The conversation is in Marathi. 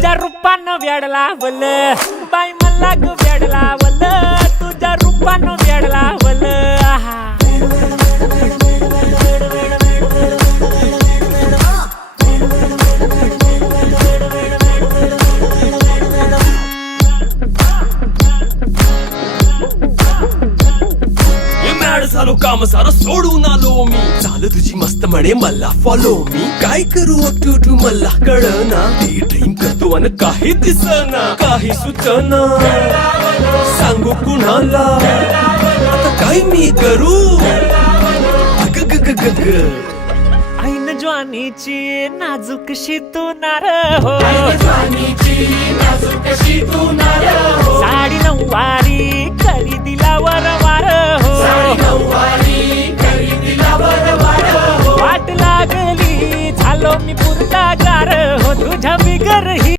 तुझ्या रूपानं वेड लावलं बाई मला ग वेड लावलं तुझ्या रूपानं वेड लावलं झालो काम सारं सोडून आलो मी चाल तुझी मस्त म्हणे मला फॉलो मी काय करू अटू मला कळना ते ड्रीम करतो आणि काही दिसना काही सुचना सांगू कुणाला आता काय मी करू ऐन ज्वानीची नाजूकशी तू नार हो साडी नऊवारी करी दिला वरवार हो वाट लागली झालो मी पुरता गार हो तुझ्या बिगर ही